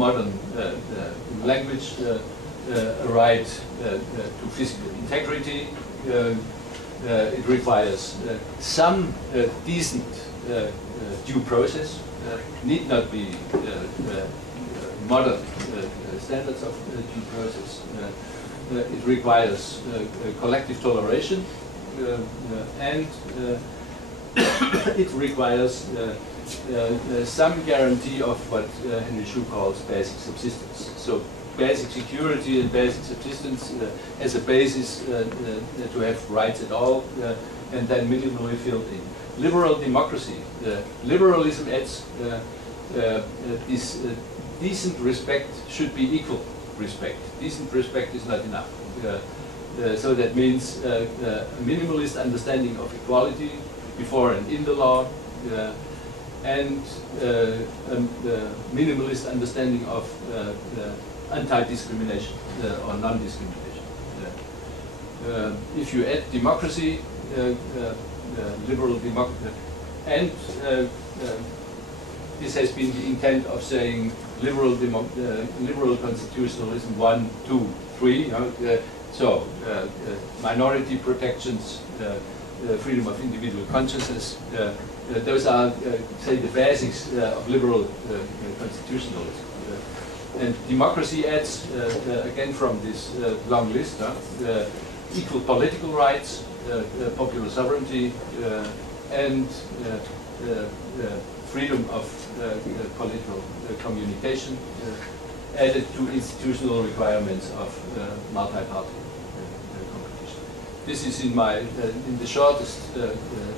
modern language, a right to physical integrity. It requires some decent due process. Need not be modern standards of due process. It requires collective toleration, and it requires some guarantee of what Henry Shue calls basic subsistence. So basic security and basic subsistence as a basis to have rights at all, and then minimally filled in. Liberal democracy. Liberalism adds this decent respect should be equal respect. Decent respect is not enough. So that means a minimalist understanding of equality before and in the law, and a minimalist understanding of anti-discrimination or non-discrimination. If you add democracy, liberal democracy, and this has been the intent of saying liberal constitutionalism 1, 2, 3. So minority protections, freedom of individual consciousness. Those are, say, the basics of liberal constitutionalism. And democracy adds, again from this long list, equal political rights, popular sovereignty, and freedom of political communication, added to institutional requirements of multi-party competition. This is in the shortest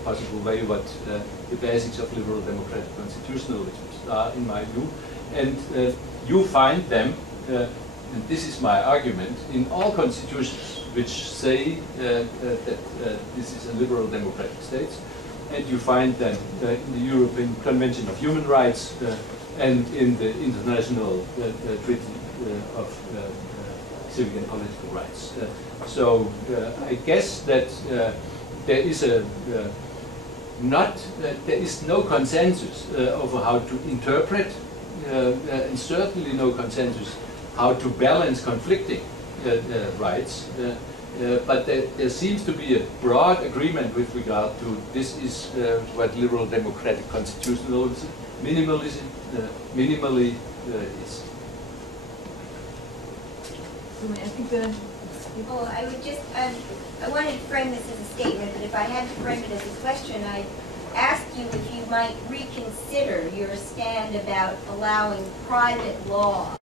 possible way what the basics of liberal democratic constitutionalism are, in my view. And you find them, and this is my argument, in all constitutions which say that this is a liberal democratic state, and you find them in the European Convention of Human Rights and in the International Treaty of Civic and Political Rights. So I guess that there is no consensus over how to interpret, and certainly no consensus how to balance conflicting rights. But there seems to be a broad agreement with regard to this is what liberal democratic constitutionalism, minimally is. I think well, I would just, I wanted to frame this as a statement, but if I had to frame it as a question, I'd ask you if you might reconsider your stand about allowing private law